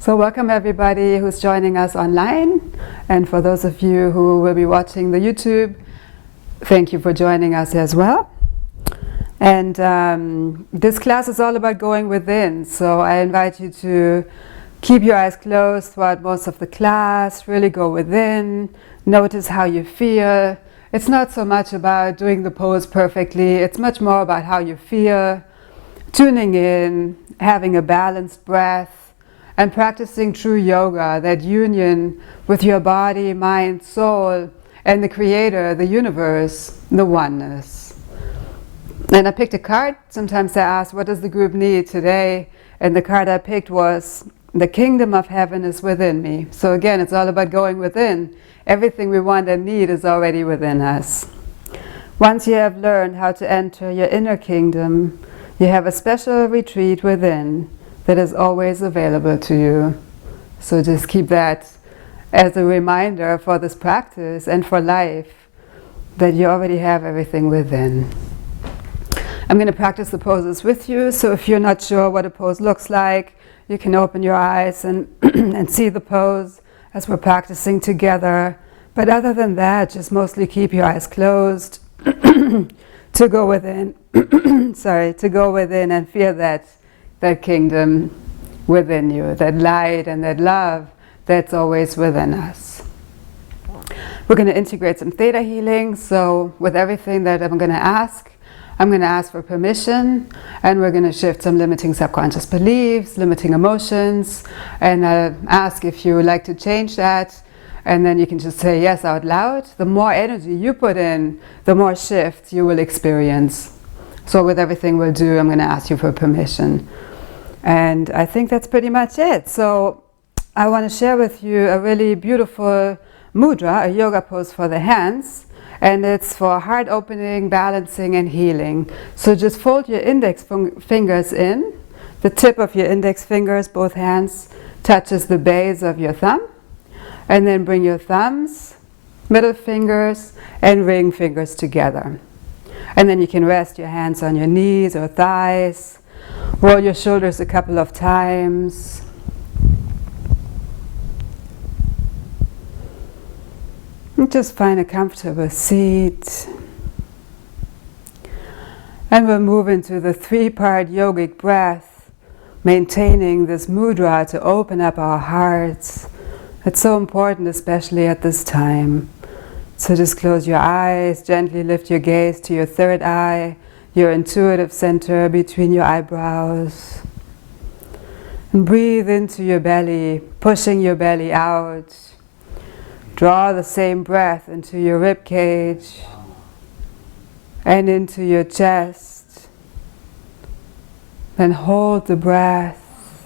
So welcome everybody who's joining us online, and for those of you who will be watching the YouTube, thank you for joining us as well. And this class is all about going within, so I invite you to keep your eyes closed throughout most of the class, really go within, notice how you feel. It's not so much about doing the pose perfectly, it's much more about how you feel, tuning in, having a balanced breath, and practicing true yoga, that union with your body, mind, soul, and the Creator, the universe, the oneness. And I picked a card. Sometimes I ask, what does the group need today? And the card I picked was, the kingdom of heaven is within me. So again, it's all about going within. Everything we want and need is already within us. Once you have learned how to enter your inner kingdom, you have a special retreat within that is always available to you. So just keep that as a reminder for this practice and for life, that you already have everything within. I'm going to practice the poses with you, so if you're not sure what a pose looks like, you can open your eyes and, and see the pose as we're practicing together. But other than that, just mostly keep your eyes closed to go within. To go within and feel that kingdom within you, that light and that love that's always within us. We're going to integrate some theta healing, so with everything that I'm going to ask for permission, and we're going to shift some limiting subconscious beliefs, limiting emotions, and I'll ask if you would like to change that, and then you can just say yes out loud. The more energy you put in, the more shift you will experience. So with everything we'll do, I'm going to ask you for permission. And I think that's pretty much it. So I want to share with you a really beautiful mudra, a yoga pose for the hands, and it's for heart opening, balancing, and healing. So just fold your index fingers in. The tip of your index fingers, both hands, touches the base of your thumb, and then bring your thumbs, middle fingers, and ring fingers together. And then you can rest your hands on your knees or thighs. Roll your shoulders a couple of times. And just find a comfortable seat. And we'll move into the three-part yogic breath, maintaining this mudra to open up our hearts. It's so important, especially at this time. So just close your eyes, gently lift your gaze to your third eye, your intuitive center between your eyebrows. And breathe into your belly, pushing your belly out. Draw the same breath into your rib cage and into your chest. Then hold the breath.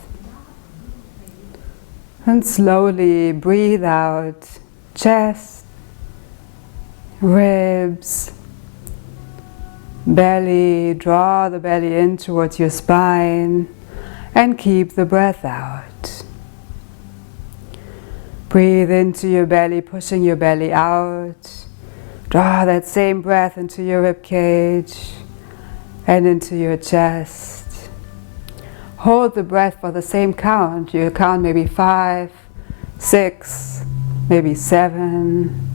And slowly breathe out, chest, ribs, belly. Draw the belly in towards your spine and keep the breath out. Breathe into your belly, pushing your belly out. Draw that same breath into your rib cage and into your chest. Hold the breath for the same count. You count maybe 5, 6, maybe 7.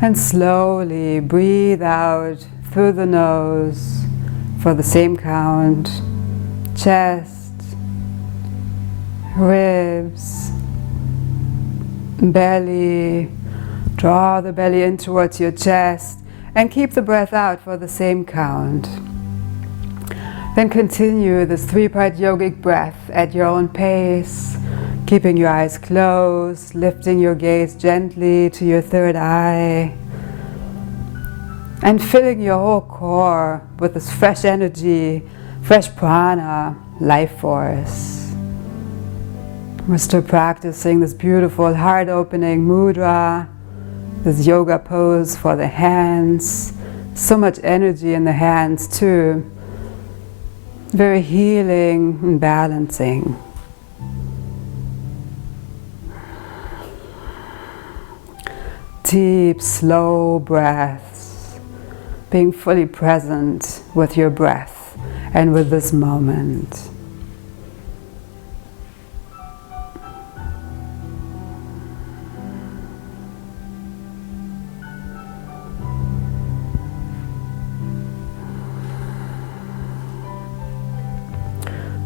And slowly breathe out through the nose for the same count. Chest, ribs, belly. Draw the belly in towards your chest and keep the breath out for the same count. Then continue this three-part yogic breath at your own pace, keeping your eyes closed, lifting your gaze gently to your third eye, and filling your whole core with this fresh energy, fresh prana, life force. We're still practicing this beautiful heart-opening mudra, this yoga pose for the hands. So much energy in the hands too. Very healing and balancing. Deep, slow breaths, being fully present with your breath and with this moment.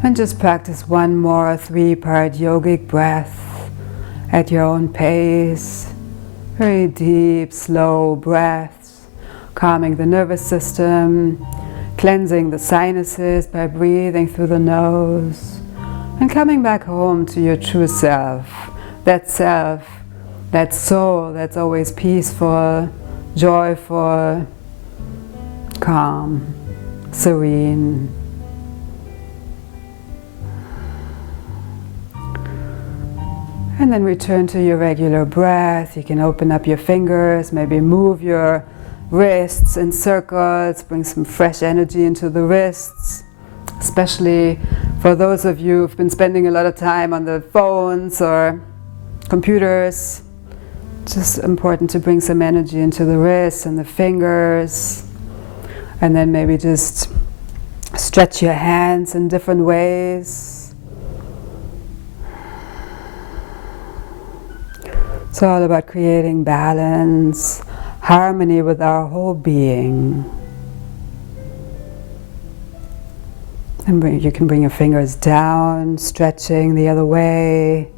And just practice one more 3-part yogic breath at your own pace. Very deep, slow breaths, calming the nervous system, cleansing the sinuses by breathing through the nose, and coming back home to your true self, that soul that's always peaceful, joyful, calm, serene. And then return to your regular breath. You can open up your fingers, maybe move your wrists in circles, bring some fresh energy into the wrists, especially for those of you who've been spending a lot of time on the phones or computers. Just important to bring some energy into the wrists and the fingers. And then maybe just stretch your hands in different ways. It's all about creating balance, harmony with our whole being. And you can bring your fingers down, stretching the other way.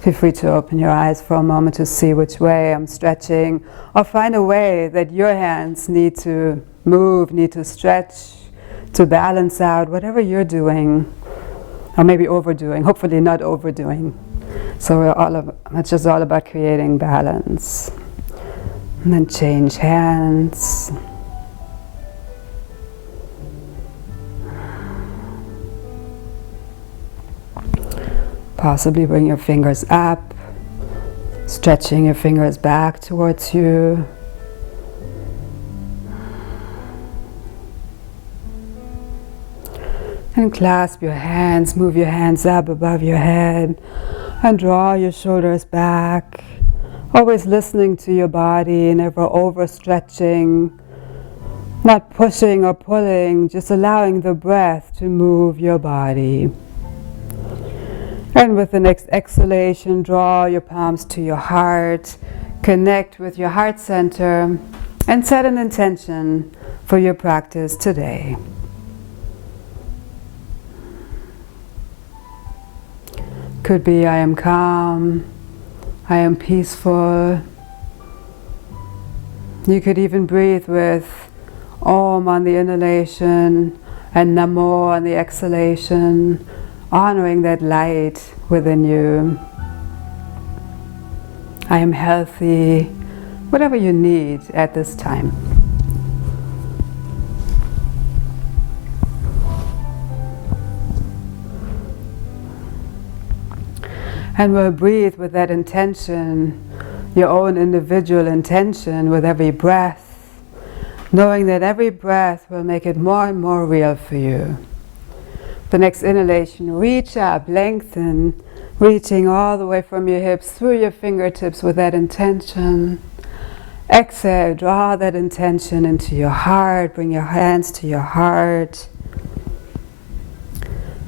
Feel free to open your eyes for a moment to see which way I'm stretching, or find a way that your hands need to move, need to stretch, to balance out whatever you're doing, or maybe overdoing, hopefully not overdoing. So it's just all about creating balance. And then change hands. Possibly bring your fingers up, stretching your fingers back towards you. And clasp your hands, move your hands up above your head. And draw your shoulders back, always listening to your body, never overstretching, not pushing or pulling, just allowing the breath to move your body. And with the next exhalation, draw your palms to your heart, connect with your heart center, and set an intention for your practice today. Could be, I am calm, I am peaceful. You could even breathe with Om on the inhalation and Namo on the exhalation, honoring that light within you. I am healthy, whatever you need at this time. And we'll breathe with that intention, your own individual intention with every breath, knowing that every breath will make it more and more real for you. The next inhalation, reach up, lengthen, reaching all the way from your hips through your fingertips with that intention. Exhale, draw that intention into your heart, bring your hands to your heart.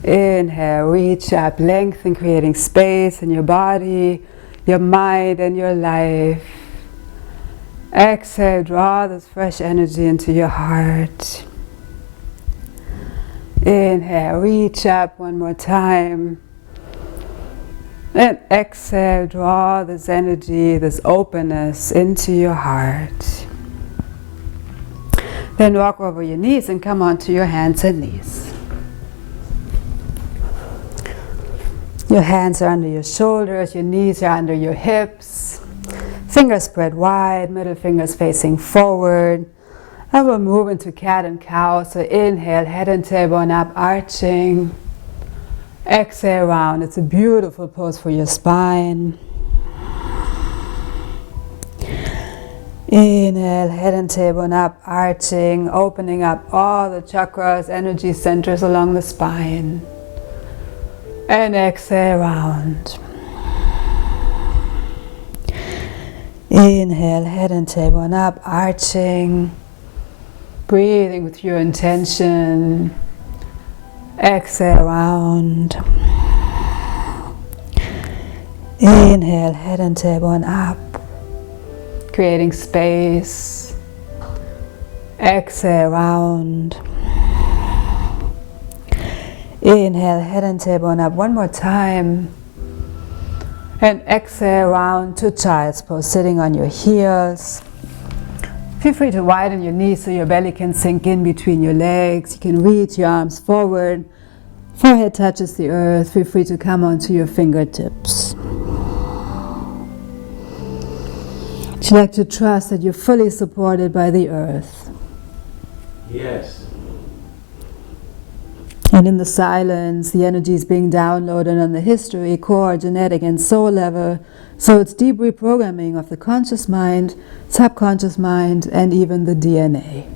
Inhale, reach up, lengthen, creating space in your body, your mind, and your life. Exhale, draw this fresh energy into your heart. Inhale, reach up one more time. And exhale, draw this energy, this openness into your heart. Then walk over your knees and come onto your hands and knees. Your hands are under your shoulders, your knees are under your hips. Fingers spread wide, middle fingers facing forward. And we'll move into cat and cow. So inhale, head and tailbone up, arching. Exhale, round. It's a beautiful pose for your spine. Inhale, head and tailbone up, arching, opening up all the chakras, energy centers along the spine. And exhale, round. Inhale, head and tailbone up, arching. Breathing with your intention. Exhale, round. Inhale, head and tailbone up. Creating space. Exhale, round. Inhale, head and tailbone up one more time. And exhale, round to child's pose, sitting on your heels. Feel free to widen your knees so your belly can sink in between your legs. You can reach your arms forward. Forehead touches the earth. Feel free to come onto your fingertips. Would you like to trust that you're fully supported by the earth? Yes. And in the silence, the energy is being downloaded on the history, core, genetic, and soul level. So it's deep reprogramming of the conscious mind, subconscious mind, and even the DNA.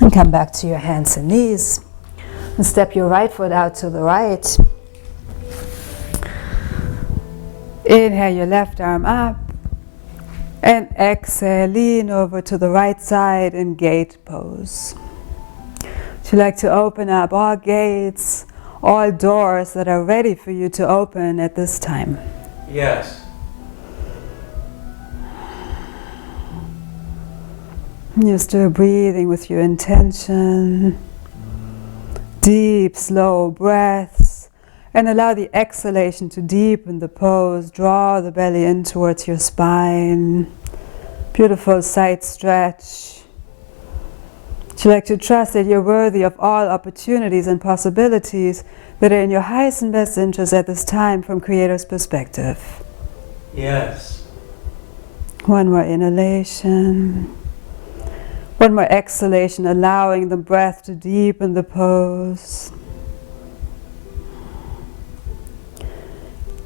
And come back to your hands and knees. And step your right foot out to the right. Inhale your left arm up. And exhale, lean over to the right side in gate pose. Would you like to open up all gates, all doors that are ready for you to open at this time? Yes. You're still breathing with your intention. Deep, slow breaths. And allow the exhalation to deepen the pose. Draw the belly in towards your spine. Beautiful side stretch. Would you like to trust that you're worthy of all opportunities and possibilities that are in your highest and best interest at this time from Creator's perspective? Yes. One more inhalation. One more exhalation, allowing the breath to deepen the pose.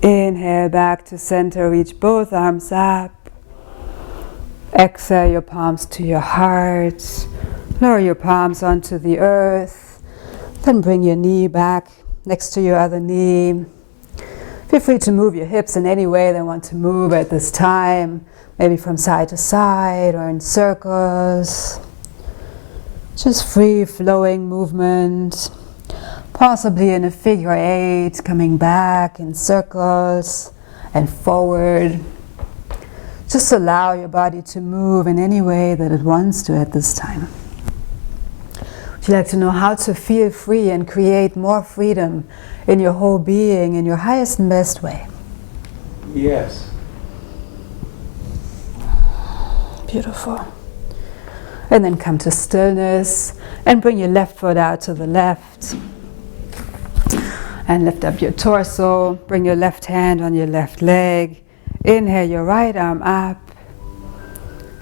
Inhale back to center, reach both arms up. Exhale your palms to your heart. Lower your palms onto the earth. Then bring your knee back next to your other knee. Feel free to move your hips in any way they want to move at this time. Maybe from side to side or in circles. Just free flowing movement. Possibly in a figure 8, coming back in circles and forward. Just allow your body to move in any way that it wants to at this time. Would you like to know how to feel free and create more freedom in your whole being in your highest and best way? Yes. Beautiful. And then come to stillness and bring your left foot out to the left. And lift up your torso. Bring your left hand on your left leg. Inhale your right arm up.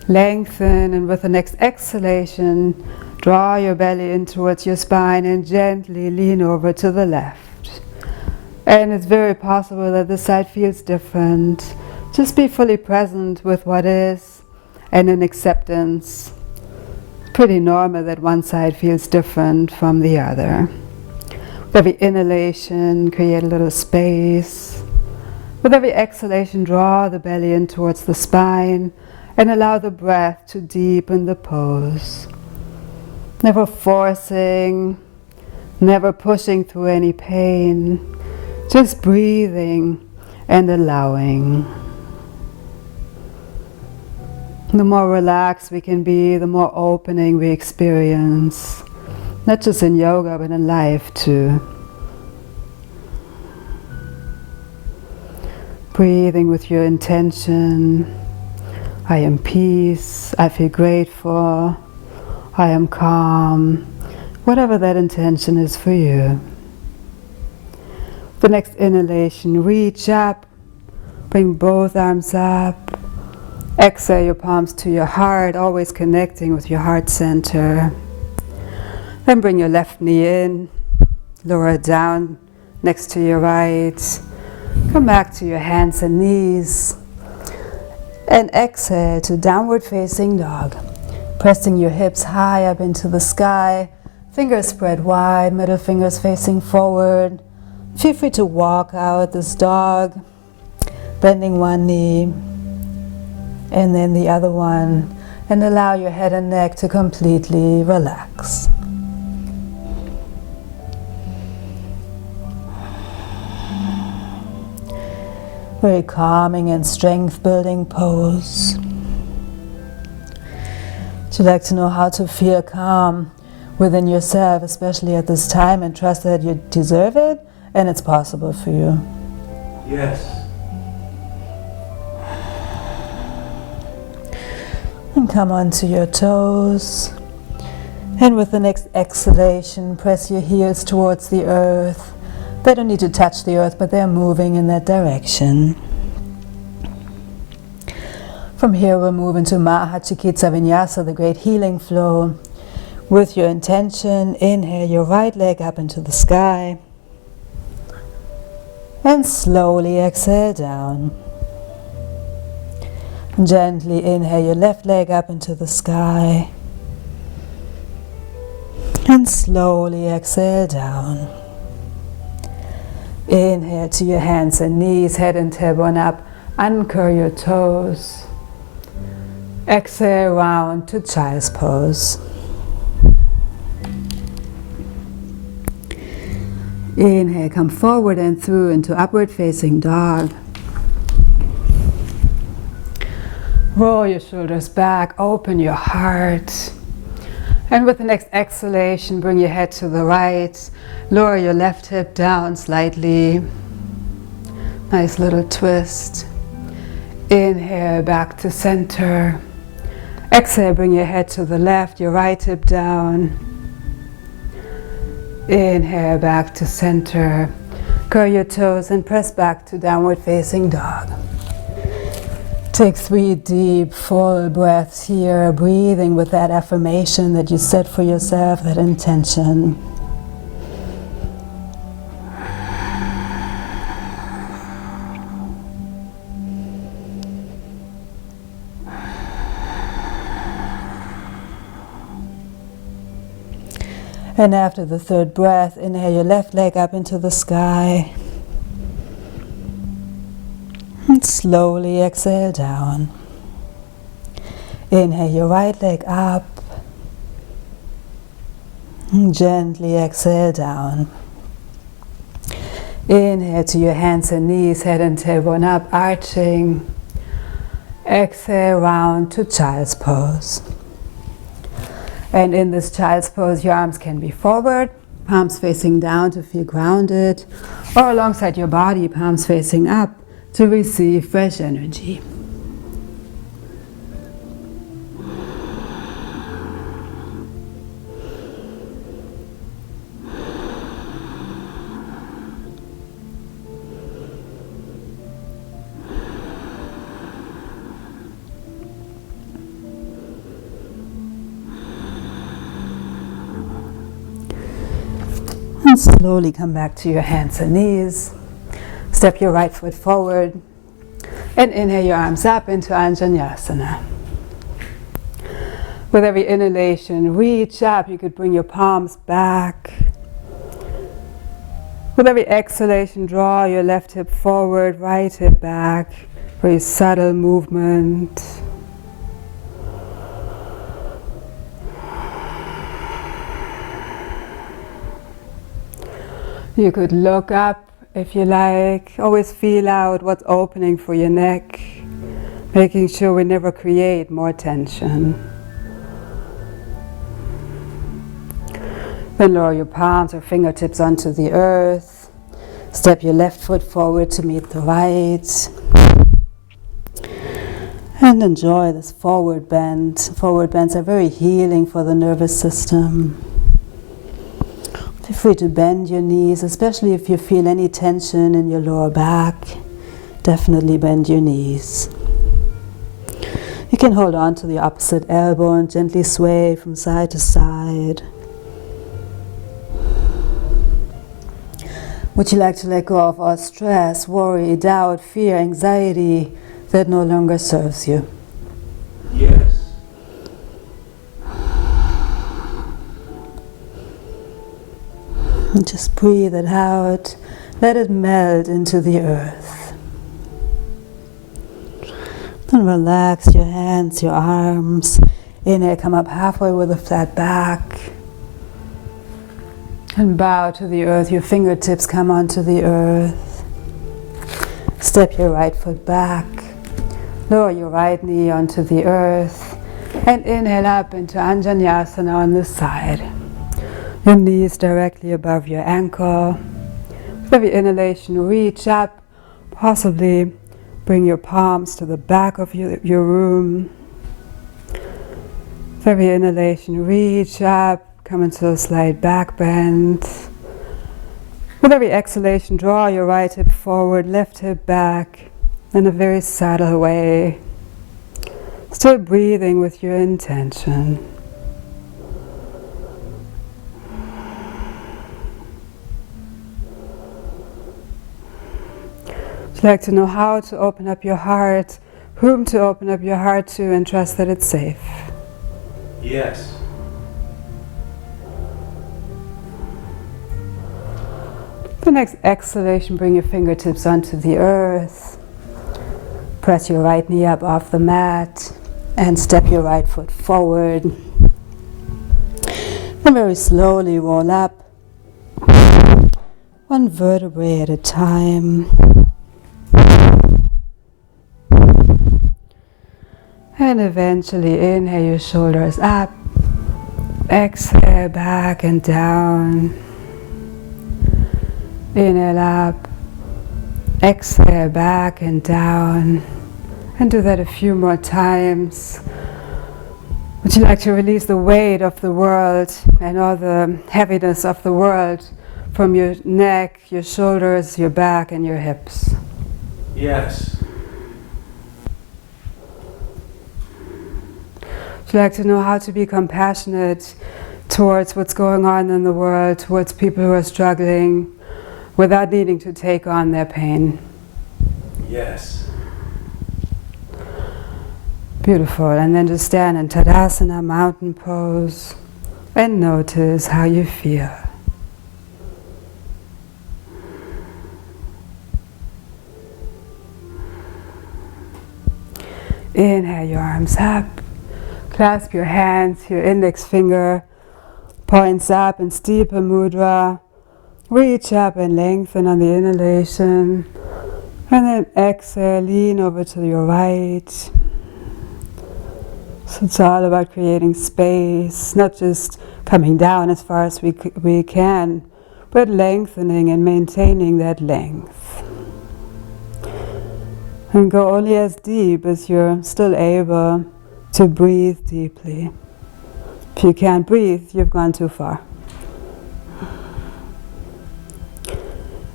Lengthen, and with the next exhalation, draw your belly in towards your spine and gently lean over to the left. And it's very possible that this side feels different. Just be fully present with what is and in acceptance. Pretty normal that one side feels different from the other. With every inhalation, create a little space. With every exhalation, draw the belly in towards the spine and allow the breath to deepen the pose. Never forcing, never pushing through any pain, just breathing and allowing. The more relaxed we can be, the more opening we experience. Not just in yoga, but in life too. Breathing with your intention. I am peace, I feel grateful, I am calm. Whatever that intention is for you. The next inhalation, reach up, bring both arms up. Exhale your palms to your heart, always connecting with your heart center. Then bring your left knee in, lower it down next to your right. Come back to your hands and knees. And exhale to downward facing dog. Pressing your hips high up into the sky. Fingers spread wide, middle fingers facing forward. Feel free to walk out this dog. Bending one knee. And then the other one. And allow your head and neck to completely relax. Very calming and strength building pose. Would you like to know how to feel calm within yourself, especially at this time, and trust that you deserve it and it's possible for you? Yes. And come onto your toes. And with the next exhalation, press your heels towards the earth. They don't need to touch the earth, but they're moving in that direction. From here, we'll move into Mahachikitsa Vinyasa, the great healing flow. With your intention, inhale your right leg up into the sky. And slowly exhale down. Gently inhale your left leg up into the sky. And slowly exhale down. Inhale to your hands and knees, head and tailbone up. Anchor your toes. Exhale round to child's pose. Inhale, come forward and through into upward facing dog. Roll your shoulders back, open your heart. And with the next exhalation, bring your head to the right. Lower your left hip down slightly. Nice little twist. Inhale, back to center. Exhale, bring your head to the left, your right hip down. Inhale, back to center. Curl your toes and press back to downward facing dog. Take 3 deep, full breaths here, breathing with that affirmation that you set for yourself, that intention. And after the 3rd breath, inhale your left leg up into the sky. And slowly exhale down. Inhale your right leg up. And gently exhale down. Inhale to your hands and knees, head and tailbone up, arching. Exhale round to child's pose. And in this child's pose, your arms can be forward, palms facing down to feel grounded, or alongside your body, palms facing up to receive fresh energy. And slowly come back to your hands and knees. Step your right foot forward and inhale your arms up into Anjaneyasana. With every inhalation, reach up. You could bring your palms back. With every exhalation, draw your left hip forward, right hip back. Very subtle movement. You could look up if you like. Always feel out what's opening for your neck, making sure we never create more tension. Then lower your palms or fingertips onto the earth. Step your left foot forward to meet the right. And enjoy this forward bend. Forward bends are very healing for the nervous system. Feel free to bend your knees, especially if you feel any tension in your lower back. Definitely bend your knees. You can hold on to the opposite elbow and gently sway from side to side. Would you like to let go of all stress, worry, doubt, fear, anxiety that no longer serves you? Yes. And just breathe it out. Let it melt into the earth. Then relax your hands, your arms. Inhale, come up halfway with a flat back. And bow to the earth. Your fingertips come onto the earth. Step your right foot back. Lower your right knee onto the earth. And inhale up into Anjaneyasana on this side. Your knees directly above your ankle. With every inhalation, reach up, possibly bring your palms to the back of your room. With every inhalation, reach up, come into a slight back bend. With every exhalation, draw your right hip forward, left hip back in a very subtle way. Still breathing with your intention. Would you like to know how to open up your heart, whom to open up your heart to, and trust that it's safe? Yes. The next exhalation, bring your fingertips onto the earth. Press your right knee up off the mat and step your right foot forward. Then very slowly roll up, one vertebrae at a time. And eventually inhale your shoulders up, exhale back and down. Inhale up, exhale back and down. And do that a few more times. Would you like to release the weight of the world and all the heaviness of the world from your neck, your shoulders, your back, and your hips? Yes. Would you like to know how to be compassionate towards what's going on in the world, towards people who are struggling, without needing to take on their pain? Yes. Beautiful. And then just stand in Tadasana, mountain pose, and notice how you feel. Inhale your arms up. Clasp your hands, your index finger points up in steeper mudra. Reach up and lengthen on the inhalation. And then exhale, lean over to your right. So it's all about creating space, not just coming down as far as we can, but lengthening and maintaining that length. And go only as deep as you're still able to breathe deeply. If you can't breathe, you've gone too far.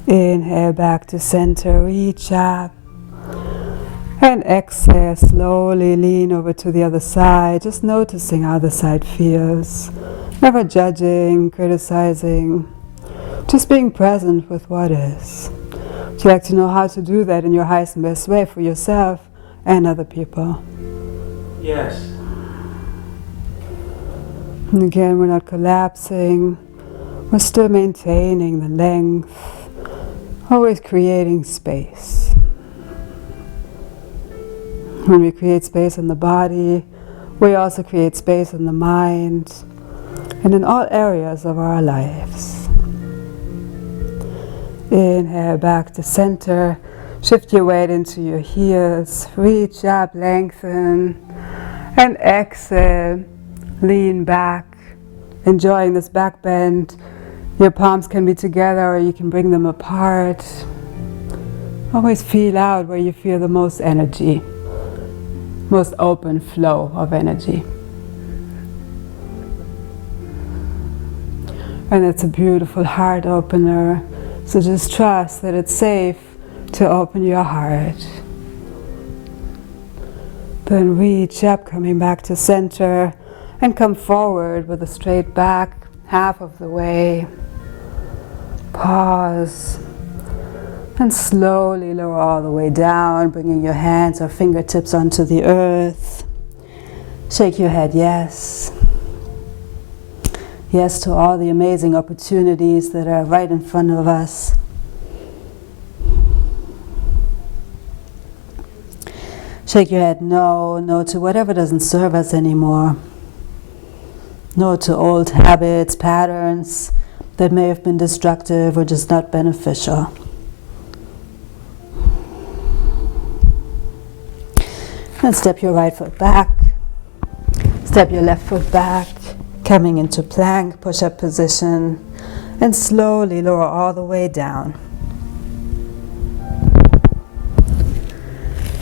Inhale back to center, reach up. And exhale, slowly lean over to the other side, just noticing how the side feels. Never judging, criticizing, just being present with what is. Would you like to know how to do that in your highest and best way for yourself and other people? Yes. And again, we're not collapsing. We're still maintaining the length, always creating space. When we create space in the body, we also create space in the mind and in all areas of our lives. Inhale back to center. Shift your weight into your heels. Reach up, lengthen. And exhale, lean back. Enjoying this back bend. Your palms can be together or you can bring them apart. Always feel out where you feel the most energy. Most open flow of energy. And it's a beautiful heart opener. So just trust that it's safe to open your heart. Then reach up, coming back to center, and come forward with a straight back, half of the way. Pause. And slowly lower all the way down, bringing your hands or fingertips onto the earth. Shake your head yes. Yes to all the amazing opportunities that are right in front of us. Shake your head no, no to whatever doesn't serve us anymore. No to old habits, patterns that may have been destructive or just not beneficial. And step your right foot back. Step your left foot back, coming into plank, push-up position, and slowly lower all the way down.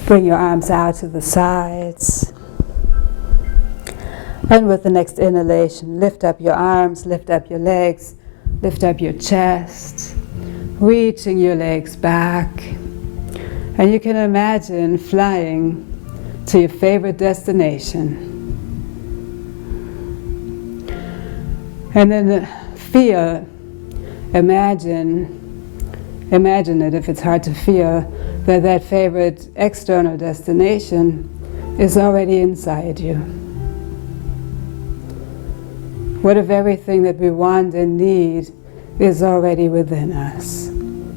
Bring your arms out to the sides. And with the next inhalation, lift up your arms, lift up your legs, lift up your chest, reaching your legs back. And you can imagine flying to your favorite destination. And then feel, imagine it if it's hard to feel, that favorite external destination is already inside you. What if everything that we want and need is already within us?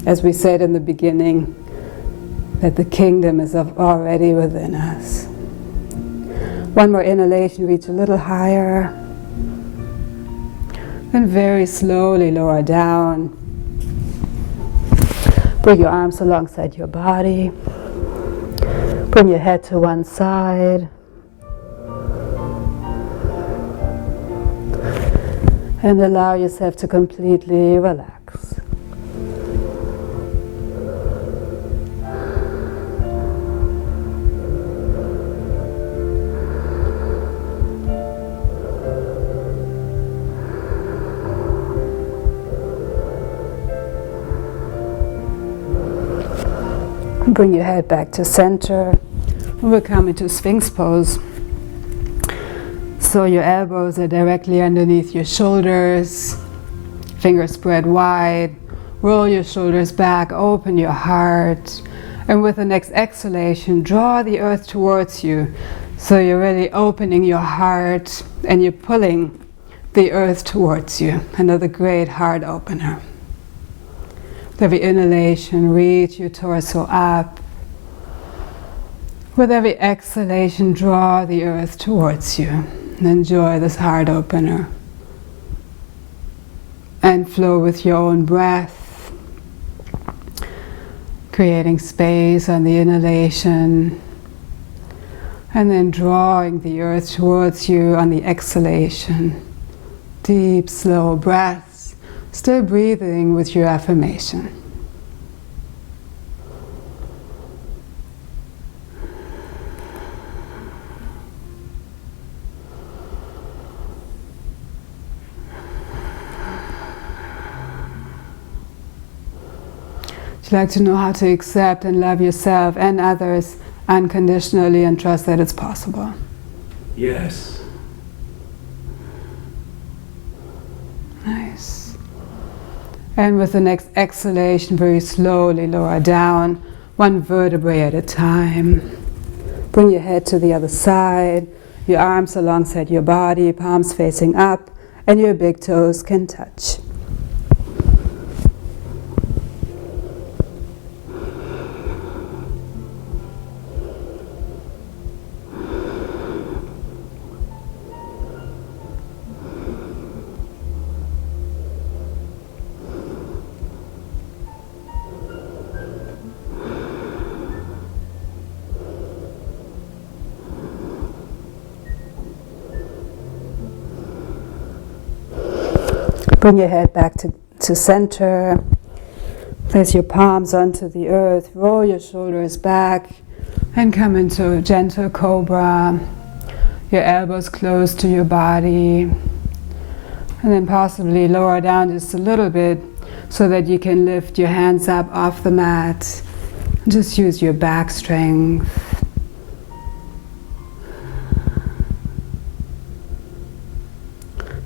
As we said in the beginning, that the kingdom is already within us. One more inhalation, reach a little higher. Then very slowly lower down. Bring your arms alongside your body. Bring your head to one side. And allow yourself to completely relax. Bring your head back to center. We'll come into Sphinx pose. So your elbows are directly underneath your shoulders, fingers spread wide. Roll your shoulders back, open your heart. And with the next exhalation, draw the earth towards you. So you're really opening your heart and you're pulling the earth towards you. Another great heart opener. With every inhalation, reach your torso up. With every exhalation, draw the earth towards you. And enjoy this heart opener. And flow with your own breath, creating space on the inhalation. And then drawing the earth towards you on the exhalation. Deep, slow breaths, still breathing with your affirmation. Would you like to know how to accept and love yourself and others unconditionally and trust that it's possible? Yes. Nice. And with the next exhalation, very slowly lower down, one vertebrae at a time. Bring your head to the other side, your arms alongside your body, palms facing up, and your big toes can touch. Bring your head back to center. Place your palms onto the earth. Roll your shoulders back and come into a gentle cobra. Your elbows close to your body. And then possibly lower down just a little bit so that you can lift your hands up off the mat. Just use your back strength.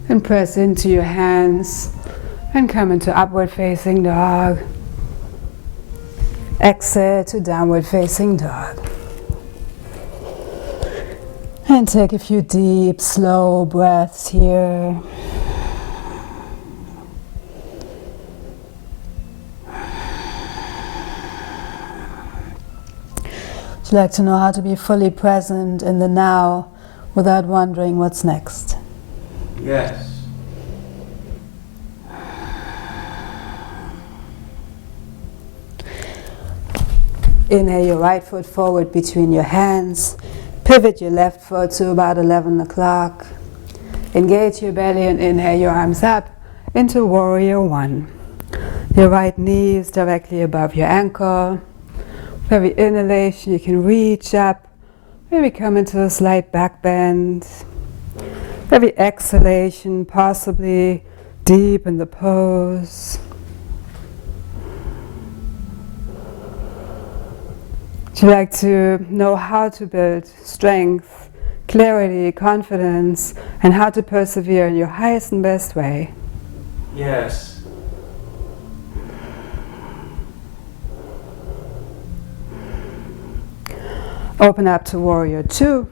And press into your hands and come into upward facing dog. Exhale to downward facing dog. And take a few deep, slow breaths here. Would you like to know how to be fully present in the now without wondering what's next? Yes. Inhale your right foot forward between your hands. Pivot your left foot to about 11 o'clock. Engage your belly and inhale your arms up into Warrior One. Your right knee is directly above your ankle. With every inhalation, you can reach up, maybe come into a slight back bend. With every exhalation, possibly deepen the pose. Would you like to know how to build strength, clarity, confidence, and how to persevere in your highest and best way? Yes. Open up to Warrior Two.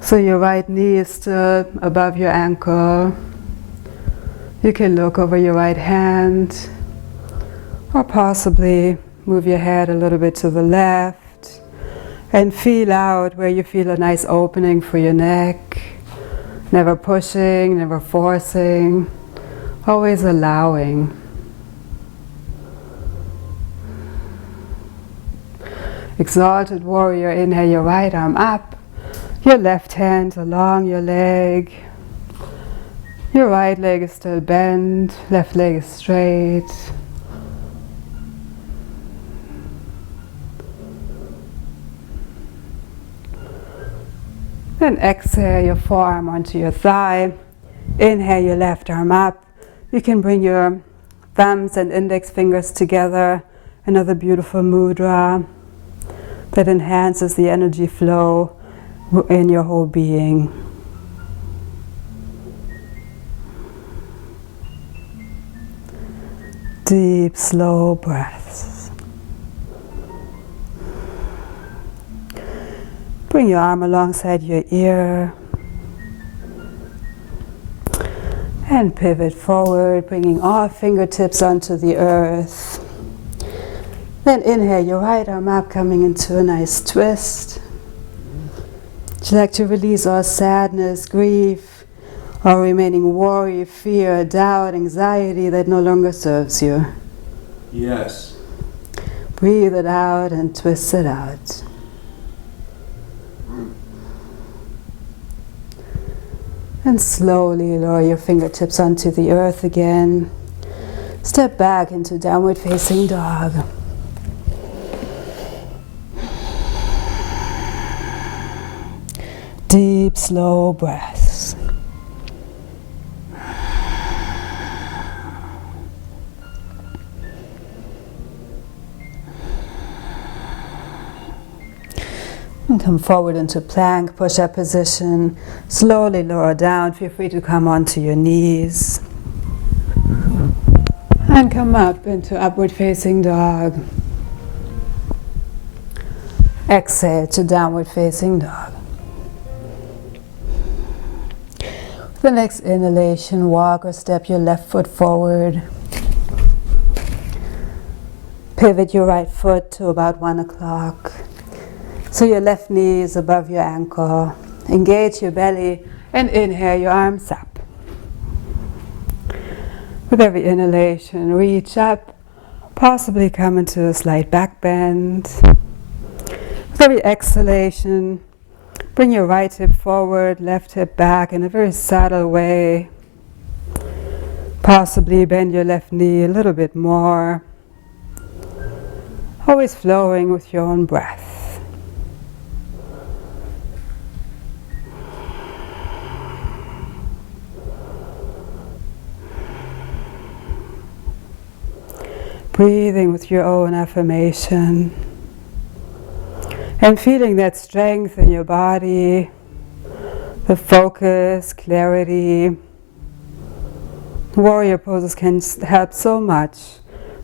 So your right knee is still above your ankle. You can look over your right hand, or possibly move your head a little bit to the left and feel out where you feel a nice opening for your neck. Never pushing, never forcing, always allowing. Exalted Warrior, inhale your right arm up, your left hand along your leg. Your right leg is still bent, left leg is straight. Then exhale your forearm onto your thigh. Inhale your left arm up. You can bring your thumbs and index fingers together. Another beautiful mudra that enhances the energy flow in your whole being. Deep, slow breaths. Bring your arm alongside your ear and pivot forward, bringing all fingertips onto the earth. Then inhale your right arm up, coming into a nice twist. Would you like to release all sadness, grief, all remaining worry, fear, doubt, anxiety that no longer serves you? Yes. Breathe it out and twist it out. And slowly lower your fingertips onto the earth again. Step back into downward facing dog. Deep, slow breaths. And come forward into plank, push-up position. Slowly lower down. Feel free to come onto your knees. And come up into upward facing dog. Exhale to downward facing dog. The next inhalation, walk or step your left foot forward. Pivot your right foot to about 1 o'clock. So your left knee is above your ankle. Engage your belly and inhale your arms up. With every inhalation, reach up, possibly come into a slight back bend. With every exhalation, bring your right hip forward, left hip back in a very subtle way. Possibly bend your left knee a little bit more. Always flowing with your own breath. Breathing with your own affirmation. And feeling that strength in your body, the focus, clarity. Warrior poses can help so much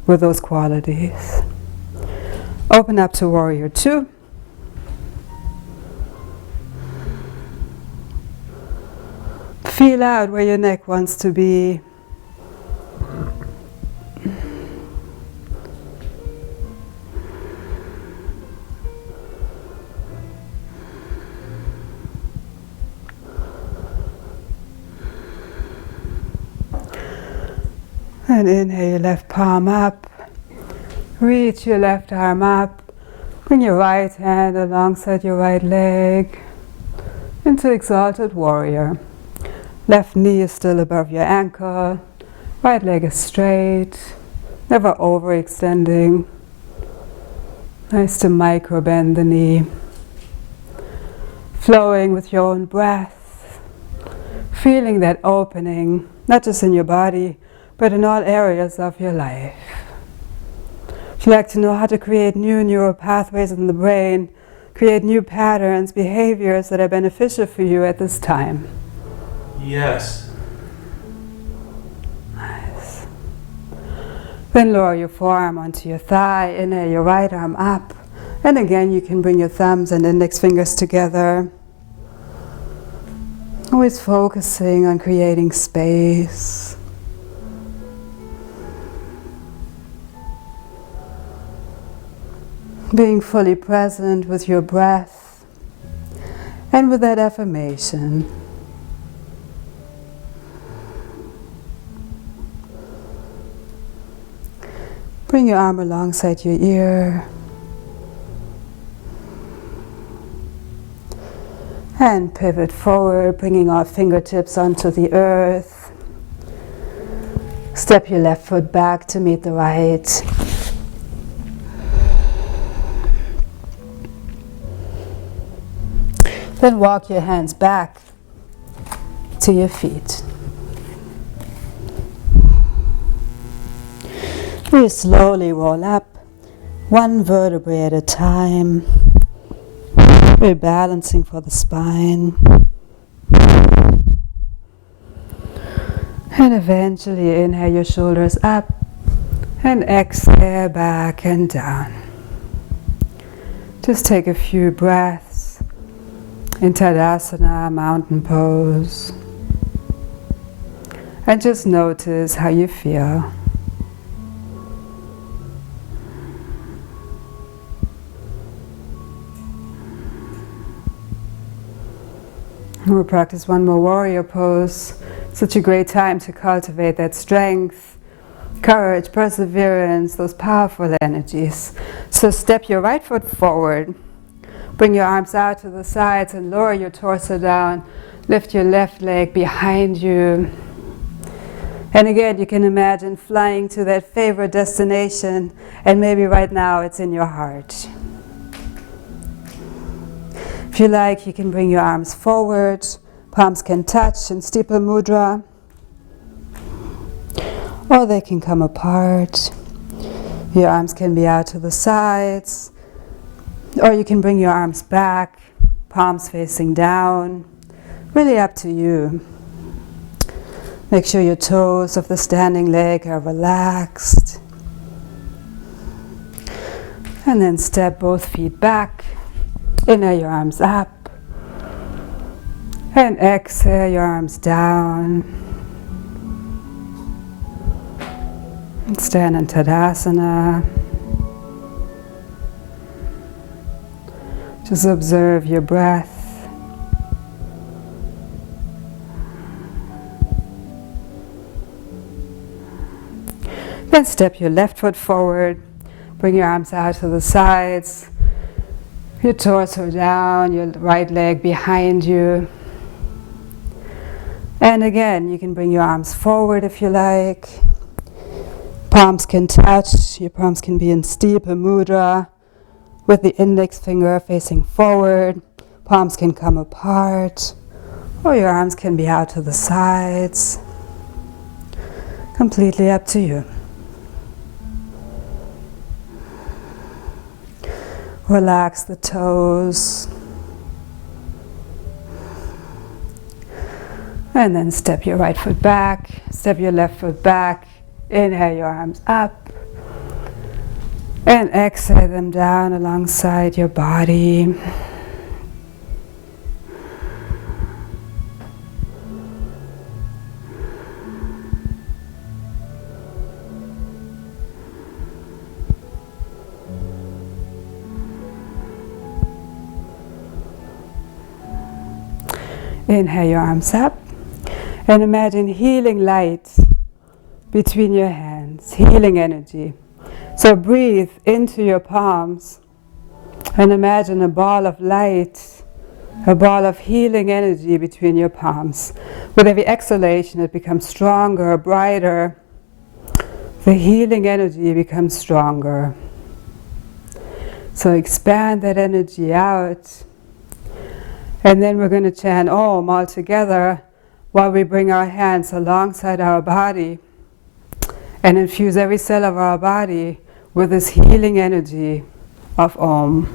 with those qualities. Open up to Warrior Two. Feel out where your neck wants to be. And inhale your left palm up. Reach your left arm up. Bring your right hand alongside your right leg into Exalted Warrior. Left knee is still above your ankle. Right leg is straight, never overextending. Nice to micro bend the knee. Flowing with your own breath. Feeling that opening, not just in your body, but in all areas of your life. If you like to know how to create new neural pathways in the brain, create new patterns, behaviors that are beneficial for you at this time. Yes. Nice. Then lower your forearm onto your thigh, inhale your right arm up, and again you can bring your thumbs and index fingers together. Always focusing on creating space. Being fully present with your breath and with that affirmation. Bring your arm alongside your ear. And pivot forward, bringing our fingertips onto the earth. Step your left foot back to meet the right. Then walk your hands back to your feet. We slowly roll up, one vertebrae at a time. We're balancing for the spine. And eventually inhale your shoulders up and exhale back and down. Just take a few breaths in Tadasana, mountain pose. And just notice how you feel. We'll practice one more warrior pose. Such a great time to cultivate that strength, courage, perseverance, those powerful energies. So step your right foot forward. Bring your arms out to the sides and lower your torso down. Lift your left leg behind you. And again, you can imagine flying to that favorite destination, and maybe right now it's in your heart. If you like, you can bring your arms forward, palms can touch in steeple mudra, or they can come apart. Your arms can be out to the sides, or you can bring your arms back, palms facing down, really up to you. Make sure your toes of the standing leg are relaxed. And then step both feet back. Inhale your arms up. And exhale your arms down. And stand in Tadasana. Just observe your breath. Then step your left foot forward. Bring your arms out to the sides. Your torso down, your right leg behind you. And again, you can bring your arms forward if you like. Palms can touch, your palms can be in steeple mudra with the index finger facing forward. Palms can come apart, or your arms can be out to the sides. Completely up to you. Relax the toes. And then step your right foot back, step your left foot back. Inhale your arms up. And exhale them down alongside your body. Inhale your arms up and imagine healing light between your hands, healing energy. So breathe into your palms And imagine a ball of light, a ball of healing energy between your palms. With every exhalation, it becomes stronger, brighter. The healing energy becomes stronger. So expand that energy out. And then we're going to chant Om all together while we bring our hands alongside our body and infuse every cell of our body with this healing energy of Om.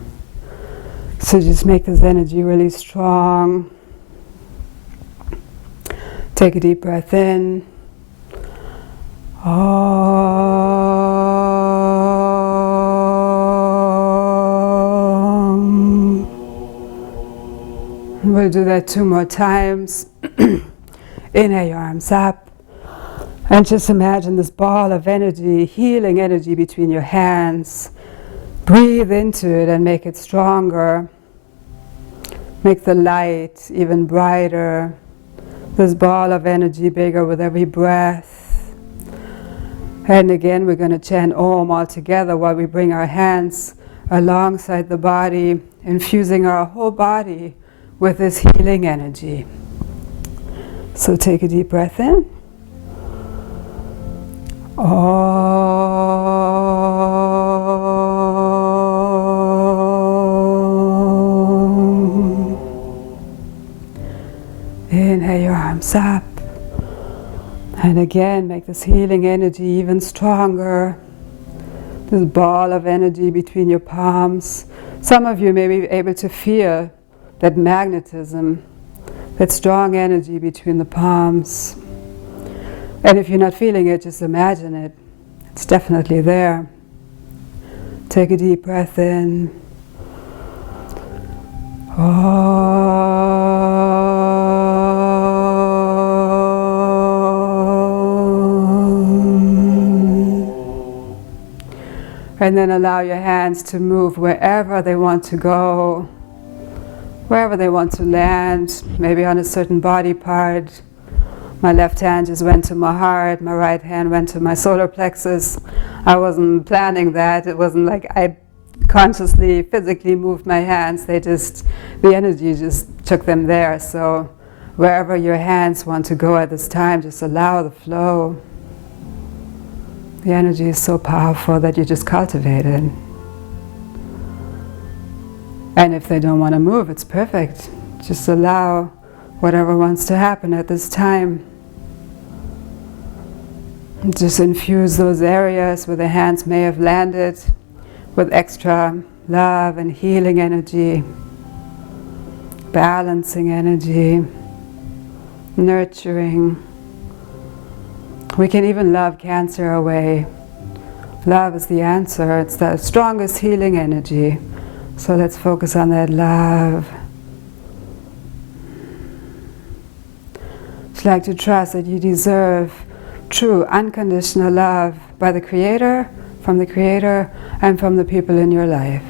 So just make this energy really strong. Take a deep breath in. Om. We'll do that 2 more times. Inhale your arms up. And just imagine this ball of energy, healing energy between your hands. Breathe into it and make it stronger. Make the light even brighter. This ball of energy bigger with every breath. And again, we're going to chant Om all together while we bring our hands alongside the body, infusing our whole body with this healing energy. So take a deep breath in. Om. Inhale your arms up. And again, make this healing energy even stronger. This ball of energy between your palms. Some of you may be able to feel that magnetism, that strong energy between the palms. And if you're not feeling it, just imagine it. It's definitely there. Take a deep breath in. And then allow your hands to move wherever they want to go, wherever they want to land, maybe on a certain body part. My left hand just went to my heart, my right hand went to my solar plexus. I wasn't planning that. It wasn't like I consciously, physically moved my hands. The energy just took them there. So wherever your hands want to go at this time, just allow the flow. The energy is so powerful that you just cultivate it. And if they don't want to move, it's perfect. Just allow whatever wants to happen at this time. Just infuse those areas where the hands may have landed with extra love and healing energy, balancing energy, nurturing. We can even love cancer away. Love is the answer. It's the strongest healing energy. So let's focus on that love. It's like to trust that you deserve true, unconditional love by the Creator, from the Creator, and from the people in your life.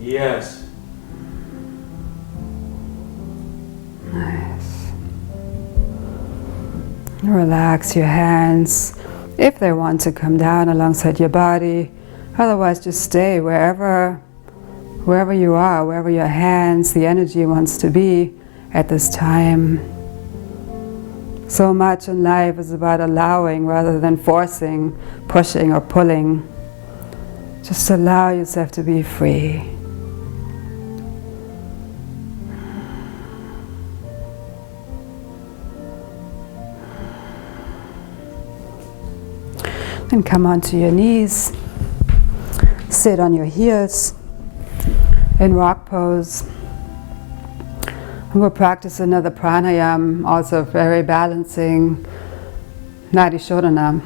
Yes. Nice. Relax your hands if they want to come down alongside your body. Otherwise, just stay wherever you are, wherever your hands, the energy wants to be at this time. So much in life is about allowing rather than forcing, pushing or pulling. Just allow yourself to be free. Then come onto your knees. Sit on your heels in rock pose. And we'll practice another pranayama, also very balancing, Nadi Shodhana.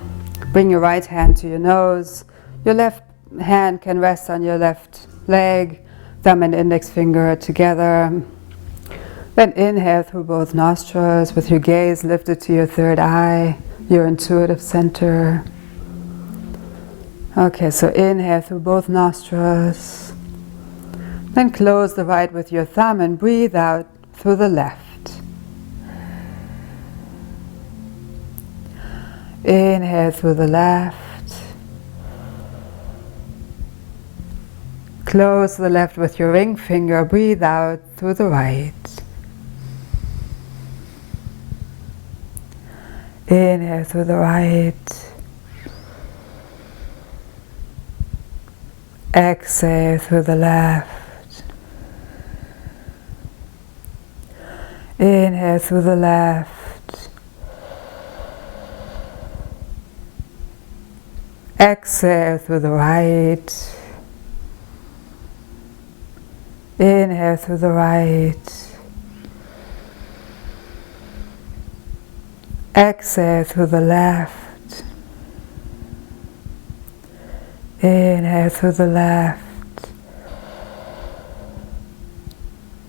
Bring your right hand to your nose. Your left hand can rest on your left leg, thumb and index finger together. Then inhale through both nostrils with your gaze lifted to your third eye, your intuitive center. Okay, so inhale through both nostrils. Then close the right with your thumb and breathe out through the left. Inhale through the left. Close the left with your ring finger. Breathe out through the right. Inhale through the right. Exhale through the left. Inhale through the left. Exhale through the right. Inhale through the right. Exhale through the left. Inhale through the left.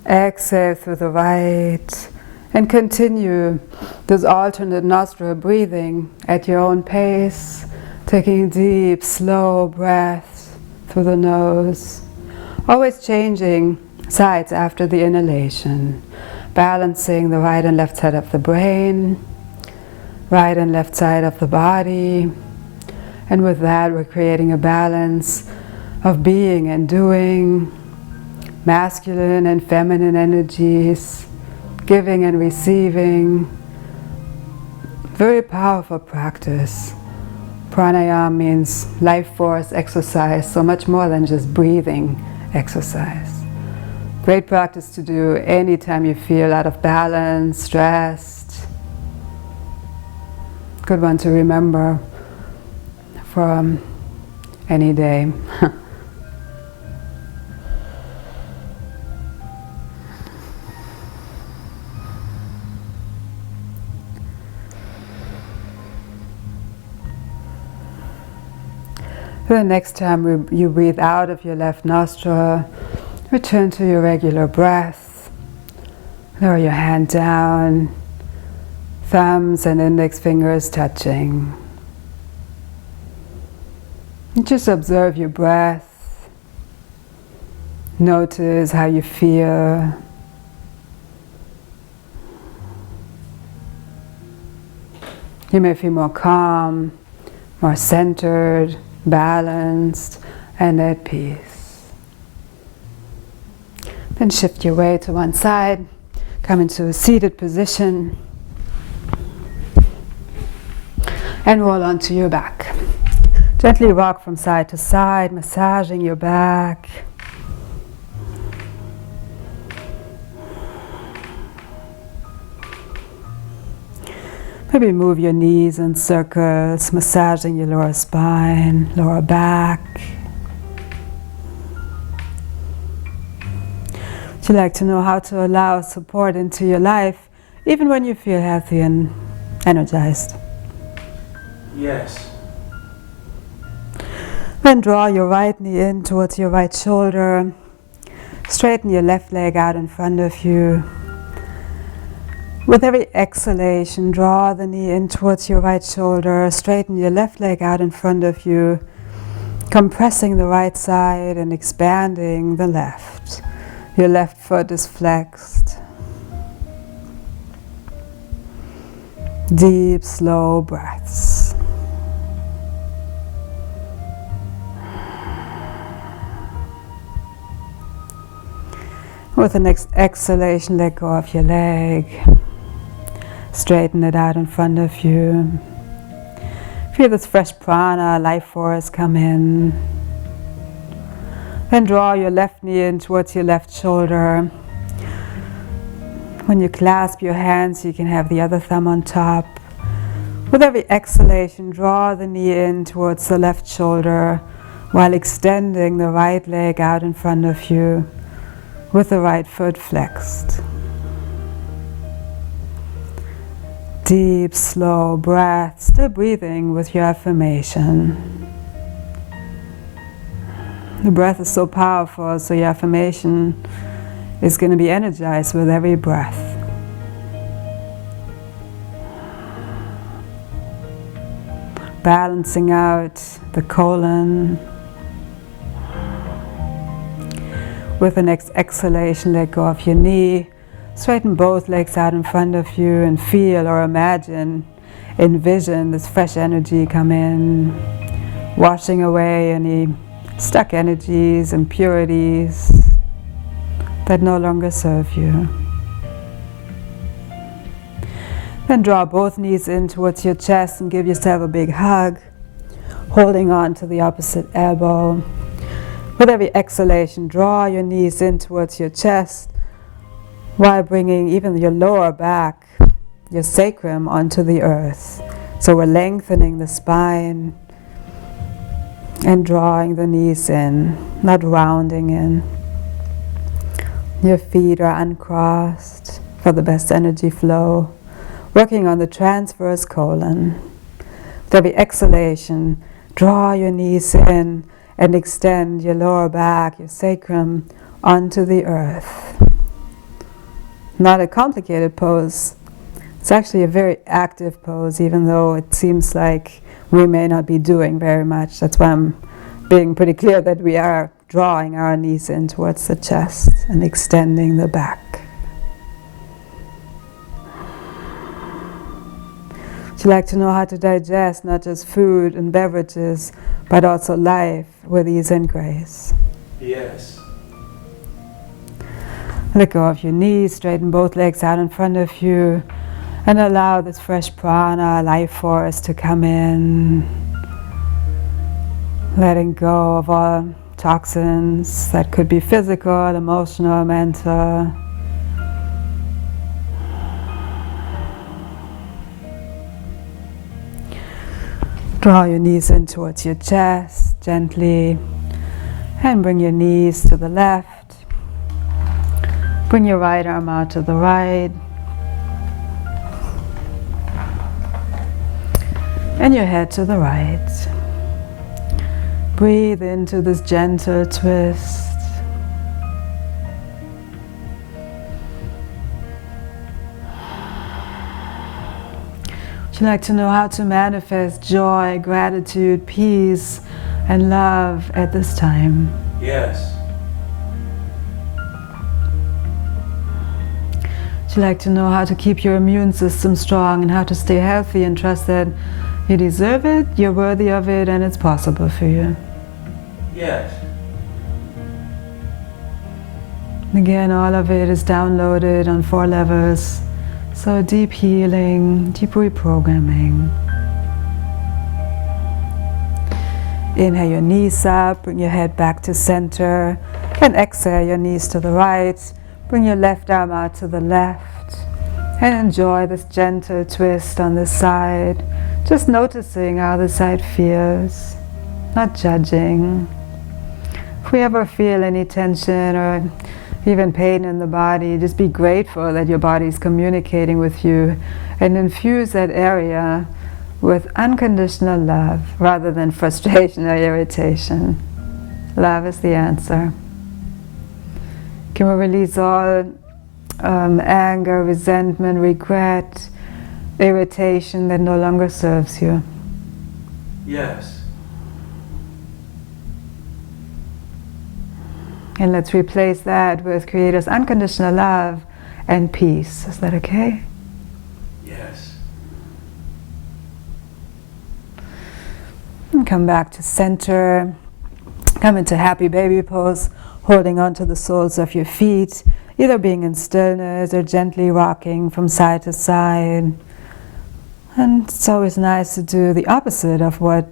Exhale through the right. And continue this alternate nostril breathing at your own pace, taking deep, slow breaths through the nose. Always changing sides after the inhalation, balancing the right and left side of the brain, right and left side of the body. And with that, we're creating a balance of being and doing, masculine and feminine energies, giving and receiving. Very powerful practice. Pranayama means life force exercise, so much more than just breathing exercise. Great practice to do anytime you feel out of balance, stressed. Good one to remember for any day. The next time you breathe out of your left nostril, return to your regular breath. Lower your hand down, thumbs and index fingers touching. And just observe your breath. Notice how you feel. You may feel more calm, more centered, balanced, and at peace. Then shift your weight to one side, come into a seated position, and roll onto your back. Gently rock from side to side, massaging your back. Maybe move your knees in circles, massaging your lower spine, lower back. Would you like to know how to allow support into your life, even when you feel healthy and energized? Yes. Then draw your right knee in towards your right shoulder. Straighten your left leg out in front of you. With every exhalation, draw the knee in towards your right shoulder, straighten your left leg out in front of you, compressing the right side and expanding the left. Your left foot is flexed. Deep, slow breaths. With the next exhalation, let go of your leg. Straighten it out in front of you. Feel this fresh prana, life force come in. Then draw your left knee in towards your left shoulder. When you clasp your hands, you can have the other thumb on top. With every exhalation, draw the knee in towards the left shoulder while extending the right leg out in front of you with the right foot flexed. Deep, slow breath, still breathing with your affirmation. The breath is so powerful, so your affirmation is going to be energized with every breath. Balancing out the colon. With the next exhalation, let go of your knee. Straighten both legs out in front of you and feel or imagine, envision this fresh energy come in, washing away any stuck energies, impurities that no longer serve you. Then draw both knees in towards your chest and give yourself a big hug, holding on to the opposite elbow. With every exhalation, draw your knees in towards your chest while bringing even your lower back, your sacrum, onto the earth. So we're lengthening the spine and drawing the knees in, not rounding in. Your feet are uncrossed for the best energy flow. Working on the transverse colon. With every exhalation, draw your knees in and extend your lower back, your sacrum, onto the earth. Not a complicated pose. It's actually a very active pose, even though it seems like we may not be doing very much. That's why I'm being pretty clear that we are drawing our knees in towards the chest and extending the back. Would you like to know how to digest not just food and beverages, but also life with ease and grace? Yes. Let go of your knees, straighten both legs out in front of you, and allow this fresh prana, life force, to come in. Letting go of all toxins that could be physical, emotional, mental. Draw your knees in towards your chest gently, and bring your knees to the left. Bring your right arm out to the right, and your head to the right. Breathe into this gentle twist. Would you like to know how to manifest joy, gratitude, peace, and love at this time? Yes. Would you like to know how to keep your immune system strong and how to stay healthy and trust that you deserve it, you're worthy of it, and it's possible for you? Yes. Again, all of it is downloaded on 4 levels. So deep healing, deep reprogramming. Inhale your knees up, bring your head back to center, and exhale your knees to the right. Bring your left arm out to the left, and enjoy this gentle twist on this side. Just noticing how the side feels, not judging. If we ever feel any tension or even pain in the body, just be grateful that your body is communicating with you, and infuse that area with unconditional love rather than frustration or irritation. Love is the answer. Can we release all anger, resentment, regret, irritation that no longer serves you? Yes. And let's replace that with Creator's unconditional love and peace. Is that okay? Yes. And come back to center. Come into happy baby pose, holding onto the soles of your feet, either being in stillness or gently rocking from side to side. And it's always nice to do the opposite of what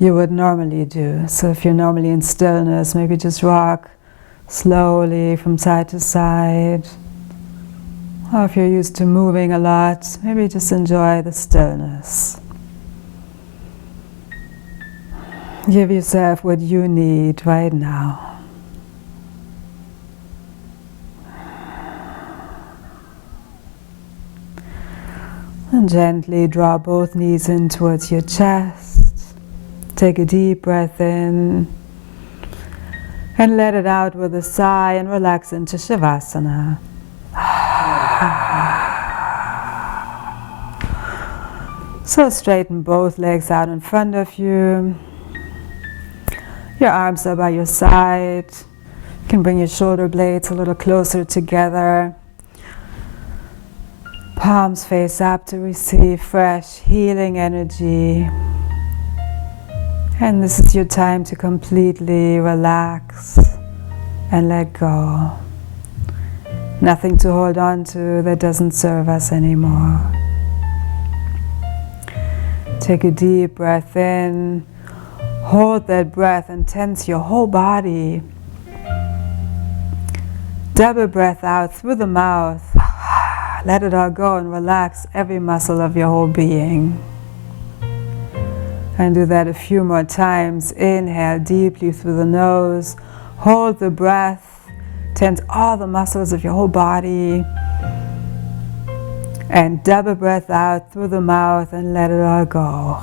you would normally do. So if you're normally in stillness, maybe just rock slowly from side to side. Or if you're used to moving a lot, maybe just enjoy the stillness. Give yourself what you need right now. And gently draw both knees in towards your chest. Take a deep breath in. And let it out with a sigh and relax into Shavasana. So straighten both legs out in front of you. Your arms are by your side. You can bring your shoulder blades a little closer together. Palms face up to receive fresh healing energy. And this is your time to completely relax and let go. Nothing to hold on to that doesn't serve us anymore. Take a deep breath in, hold that breath and tense your whole body. Double breath out through the mouth. Let it all go and relax every muscle of your whole being. And do that a few more times. Inhale deeply through the nose. Hold the breath. Tense all the muscles of your whole body. And double breath out through the mouth and let it all go.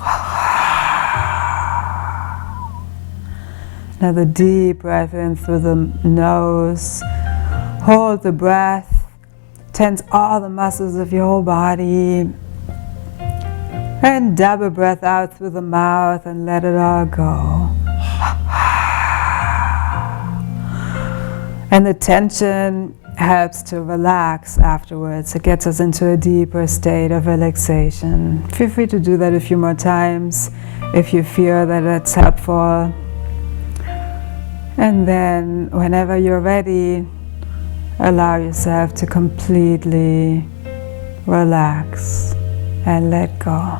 Another deep breath in through the nose. Hold the breath. Tense all the muscles of your whole body. And double breath out through the mouth and let it all go. And the tension helps to relax afterwards. It gets us into a deeper state of relaxation. Feel free to do that a few more times if you feel that it's helpful. And then whenever you're ready, allow yourself to completely relax and let go.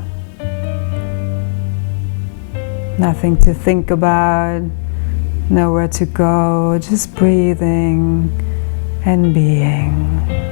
Nothing to think about, nowhere to go, just breathing and being.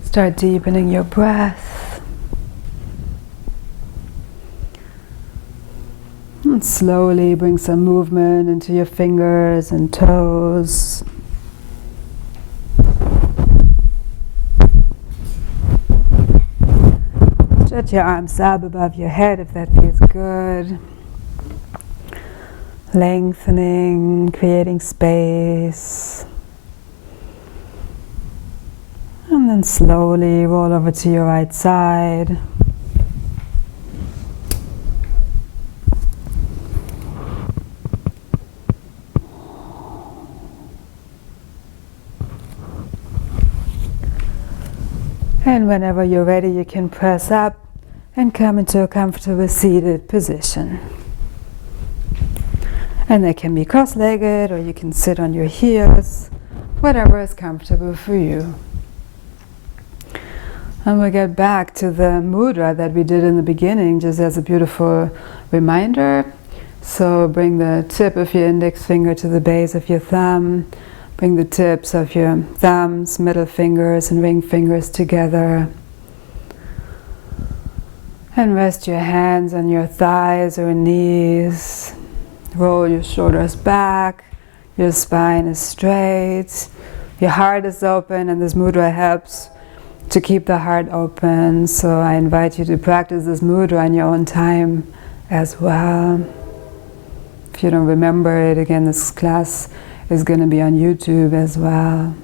Start deepening your breath. And slowly bring some movement into your fingers and toes. Stretch your arms up above your head if that feels good. Lengthening, creating space. And then slowly roll over to your right side. And whenever you're ready, you can press up and come into a comfortable seated position. And they can be cross-legged, or you can sit on your heels, whatever is comfortable for you. And we'll get back to the mudra that we did in the beginning, just as a beautiful reminder. So bring the tip of your index finger to the base of your thumb. Bring the tips of your thumbs, middle fingers, and ring fingers together. And rest your hands on your thighs or knees. Roll your shoulders back. Your spine is straight. Your heart is open, and this mudra helps to keep the heart open. So I invite you to practice this mudra in your own time as well. If you don't remember it, again, this class is going to be on YouTube as well.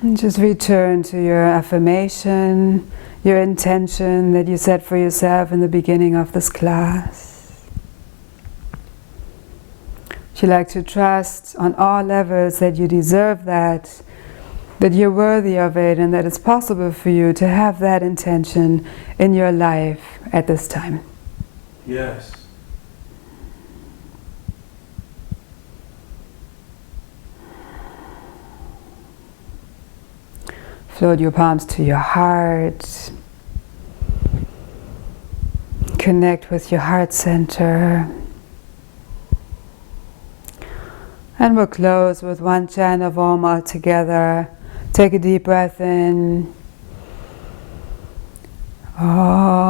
And just return to your affirmation, your intention that you set for yourself in the beginning of this class. Would you like to trust on all levels that you deserve that you're worthy of it, and that it's possible for you to have that intention in your life at this time? Yes. Float your palms to your heart. Connect with your heart center. And we'll close with one chant of Om all together. Take a deep breath in. Om.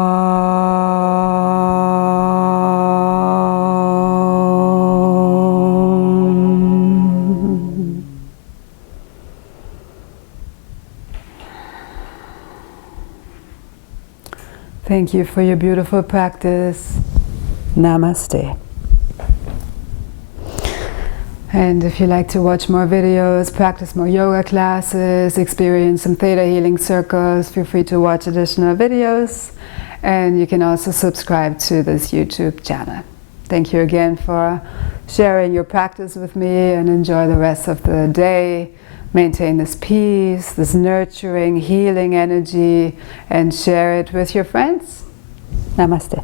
Thank you for your beautiful practice. Namaste. And if you like to watch more videos, practice more yoga classes, experience some theta healing circles, feel free to watch additional videos. And you can also subscribe to this YouTube channel. Thank you again for sharing your practice with me, and enjoy the rest of the day. Maintain this peace, this nurturing, healing energy, and share it with your friends. Namaste.